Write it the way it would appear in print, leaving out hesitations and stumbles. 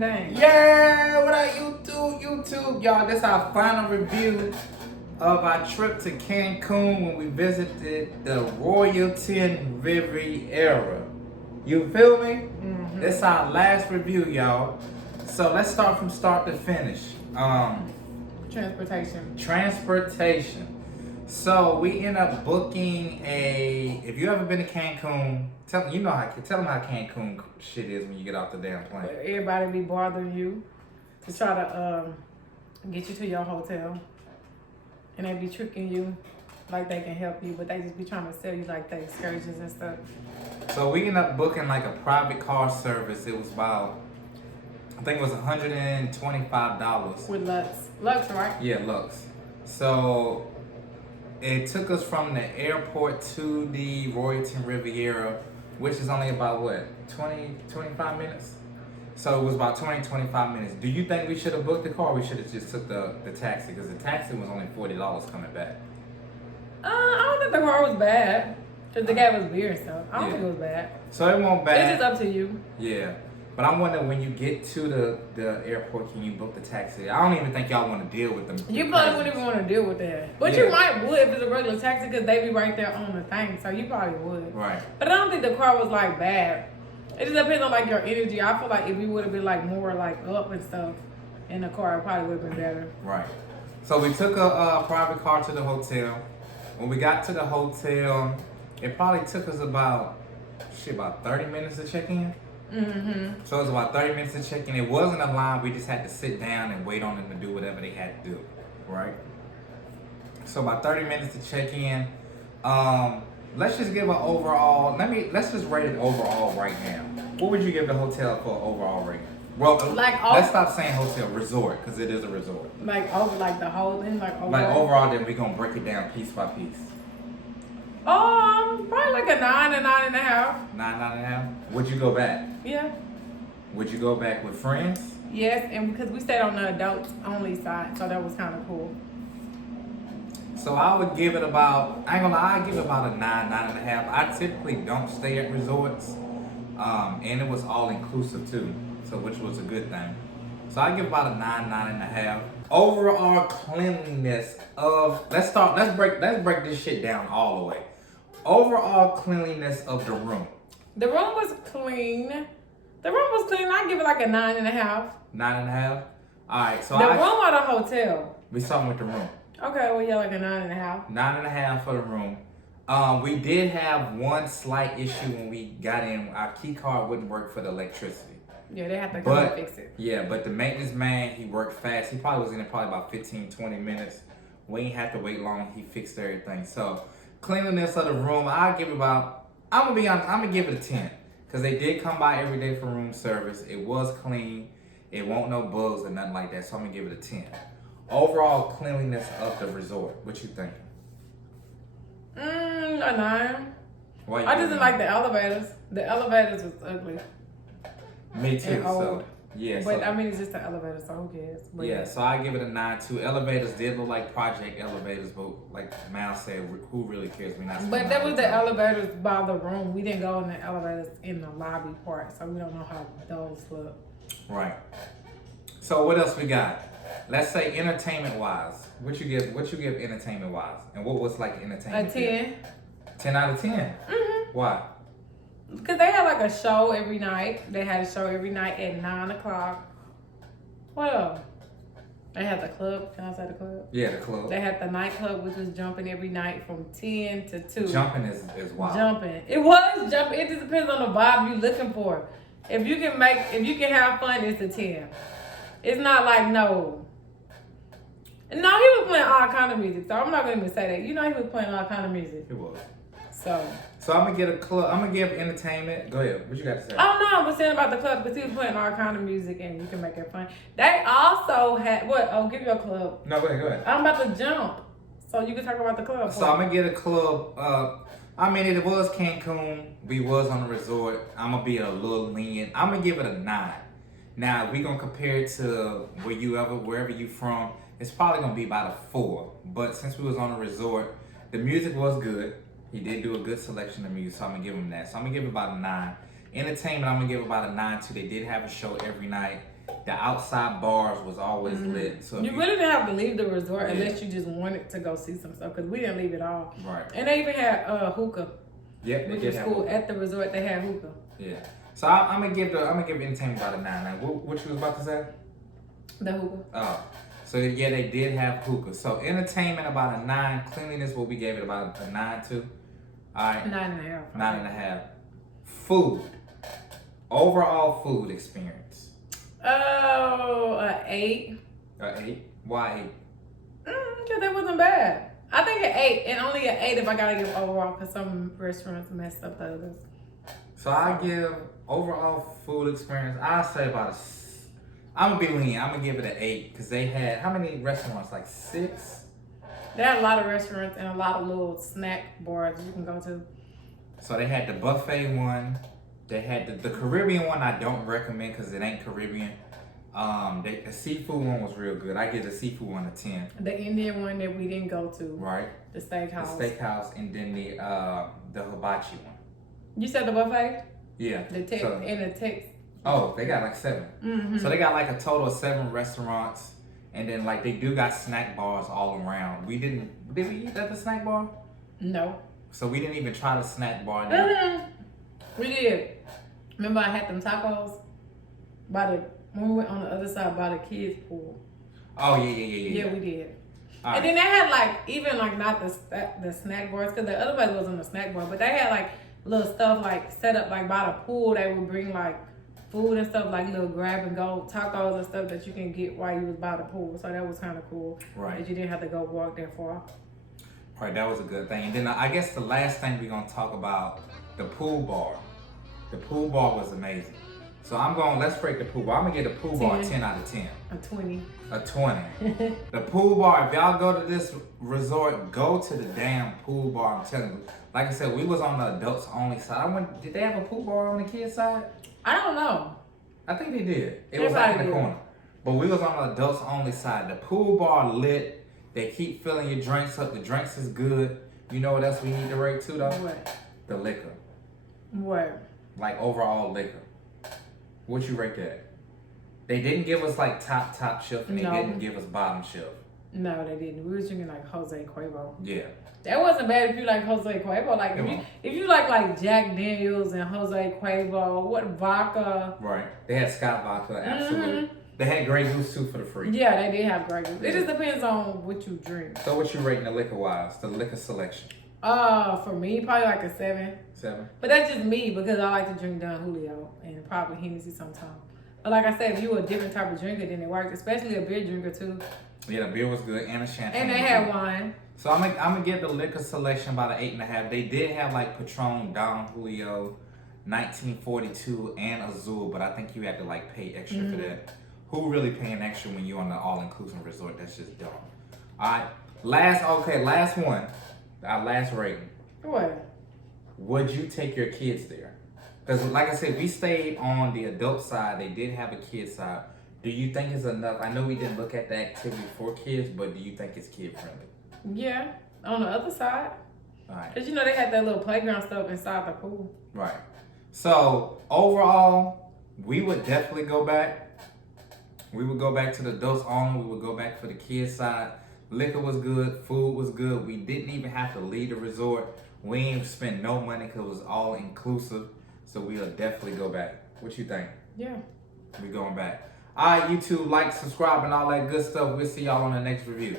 Dang. Yeah, what up YouTube, y'all? This is our final review of our trip to Cancun when we visited the Royalton Riviera. You feel me? Mm-hmm. This is our last review, y'all. So let's start from start to finish. Transportation. So we end up booking a. If you ever been to Cancun, tell them how Cancun shit is when you get off the damn plane. Everybody be bothering you to try to get you to your hotel, and they be tricking you like they can help you, but they just be trying to sell you like the excursions and stuff. So we ended up booking like a private car service. It was about, I think it was $125. With Lux, right? Yeah, Lux. So it took us from the airport to the Royalton Riviera, which is only about what, 25 minutes? So it was about 25 minutes. Do you think we should have booked the car or we should have just took the taxi? Because the taxi was only $40 coming back. I don't think the car was bad. Because they gave us beer and stuff. I don't think it was bad. So it won't bad. It's just up to you. Yeah. But I'm wondering, when you get to the airport, can you book the taxi? I don't even think y'all want to deal with them. You probably wouldn't even want to deal with that. But Yeah. you might would if it's a regular taxi because they be right there on the thing. So you probably would. Right. But I don't think the car was like bad. It just depends on like your energy. I feel like if you would have been like more like up and stuff in the car, it probably would have been better. Right. So we took a private car to the hotel. When we got to the hotel, it probably took us about 30 minutes to check in. Mm-hmm. So it was about 30 minutes to check in. It wasn't a line. We just had to sit down and wait on them to do whatever they had to do. Right. So about 30 minutes to check in. Let's just give an overall. Let's just rate it overall right now. What would you give the hotel for overall rating? Well, let's stop saying hotel, resort, because it is a resort. Like over like the whole thing, like overall. Like overall, then we're gonna break it down piece by piece. Probably like a 9 and 9.5. 9.5. Would you go back? Yeah. Would you go back with friends? Yes, and because we stayed on the adults only side, so that was kind of cool. So I would give it about, I ain't gonna lie, I'd give it about a 9.5. I typically don't stay at resorts. And it was all inclusive too, so which was a good thing. So I give about a 9.5. Overall cleanliness of, let's break this shit down all the way. Overall cleanliness of the room. The room was clean. I give it like a 9.5. 9.5. All right, so the room or the hotel? We starting with the room. Okay, well yeah, like a 9.5. 9.5 for the room. We did have one slight issue when we got in. Our key card wouldn't work for the electricity. Yeah, they have to come and fix it. Yeah, but the maintenance man, he worked fast. He probably was in it probably about 15, 20 minutes. We ain't have to wait long. He fixed everything. So cleanliness of the room, I'm gonna be honest, I'm gonna give it a 10. Because they did come by every day for room service. It was clean. It won't no bugs or nothing like that. So I'm gonna give it a 10. Overall cleanliness of the resort. What you think? A 9. Why I just didn't like the elevators. The elevators was ugly. Me too. So yeah. But I mean, it's just the elevator, so who cares? But yeah, so I give it a 9 too. Elevators did look like project elevators, but like Mal said, who really cares? But that was the elevators by the room. We didn't go in the elevators in the lobby part, so we don't know how those look. Right. So what else we got? Let's say entertainment wise. What you give entertainment wise? And what was like entertainment? A 10. 10 out of 10. Mm-hmm. Why? Because they had like a show every night. They had a show every night at 9 o'clock. What else? They had the club. Can I say the club? Yeah, the club. They had the nightclub, which was jumping every night from 10 to 2. Jumping is wild. Jumping. It was jumping. It just depends on the vibe you're looking for. If you can have fun, it's a 10. It's not like no. No, he was playing all kind of music, so I'm not gonna even say that. You know, he was playing all kind of music. It was. So I'm gonna get a club. I'm gonna give entertainment. Go ahead. What you got to say? Oh no, I was saying about the club because he was playing all kind of music and you can make it fun. They also had what? Oh, give you a club. No, go ahead. I'm about to jump, so you can talk about the club. So I'm gonna get a club. I mean, it was Cancun. We was on a resort. I'm gonna be a little lenient. I'm gonna give it a 9. Now we gonna compare it to wherever you from. It's probably gonna be about a 4. But since we was on a resort, the music was good. He did do a good selection of music, so I'm gonna give him that. So I'm gonna give it about a 9. Entertainment, I'm gonna give about a 9 too. They did have a show every night. The outside bars was always lit. So you really didn't have to leave the resort Yeah. unless you just wanted to go see some stuff, because we didn't leave it all. Right. And they even had hookah, Yep, they which did was have cool. hookah. At the resort, they had hookah. Yeah. So I'm gonna give entertainment about a 9. What you was about to say? The hookah. Oh. So yeah, they did have hookah. So entertainment about a 9. Cleanliness, what we gave it about a 9 too. All right. 9.5. 9.5. Food. Overall food experience. Oh, 8. 8. Why 8? Because that wasn't bad. I think an 8, and only an 8 if I gotta give overall, because some restaurants messed up the others. So I give overall food experience. I say about I'm gonna be lenient. I'm gonna give it an 8 because they had how many restaurants? Like 6. They had a lot of restaurants and a lot of little snack bars you can go to. So they had the buffet one. They had the Caribbean one. I don't recommend because it ain't Caribbean. The seafood one was real good. I give the seafood one a 10. The Indian one that we didn't go to. Right. The steakhouse. The steakhouse, and then the hibachi one. You said the buffet? Yeah. The text and the text. Oh, they got like 7. Mm-hmm. So they got like a total of 7 restaurants, and then like they do got snack bars all around. Did we eat at the snack bar? No. So we didn't even try the snack bar. We did. Remember I had them tacos when we went on the other side by the kids pool. Oh yeah. Yeah, we did. All and right. then they had like even like not the snack bars, because the other place wasn't a snack bar, but they had like little stuff like set up like by the pool. They would bring like food and stuff, like little grab and go tacos and stuff that you can get while you was by the pool. So that was kind of cool. Right. That you didn't have to go walk that far. Right, that was a good thing. And then I guess the last thing we're gonna talk about, the pool bar. The pool bar was amazing. So let's break the pool bar. I'm gonna give the pool bar a 10 out of 10. A 20. A 20. The pool bar, if y'all go to this resort, go to the damn pool bar. I'm telling you. Like I said, we was on the adults only side. Did they have a pool bar on the kids side? I don't know. I think they did. It They was like in the probably corner. But we was on the adults only side. The pool bar lit. They keep filling your drinks up. The drinks is good. You know what else we need to rate too though? What? The liquor. What? Like overall liquor. What you rate that? They didn't give us like top shelf, and they No. didn't give us bottom shelf. No, they didn't. We was drinking like Jose Cuervo. Yeah. That wasn't bad if you like Jose Cuervo. Like if you like Jack Daniels and Jose Cuervo, what vodka? Right. They had Scott vodka, absolutely. They had Grey Goose too for the free. Yeah, they did have Grey Goose. It just depends on what you drink. So what you rating the liquor wise? The liquor selection? For me, probably like a 7. 7. But that's just me because I like to drink Don Julio and probably Hennessy sometimes. But like I said, if you a different type of drinker, then it works. Especially a beer drinker too. Yeah, the beer was good and the champagne. And they had wine. So I'm gonna give the liquor selection about an 8.5. They did have like Patron, Don Julio, 1942, and Azul, but I think you had to like pay extra for that. Who really paying extra when you're on the all-inclusive resort? That's just dumb. All right, last one. Our last rating. What? Would you take your kids there? Because like I said, we stayed on the adult side. They did have a kid side. Do you think it's enough? I know we didn't look at the activity for kids, but do you think it's kid friendly? Yeah, on the other side. All right. Because you know they had that little playground stuff inside the pool. Right. So overall, we would definitely go back. We would go back to the adults only. We would go back for the kids side. Liquor was good. Food was good. We didn't even have to leave the resort. We didn't spend no money because it was all inclusive. So we'll definitely go back. What you think? Yeah. We going back. All right, YouTube, like, subscribe, and all that good stuff. We'll see y'all on the next review.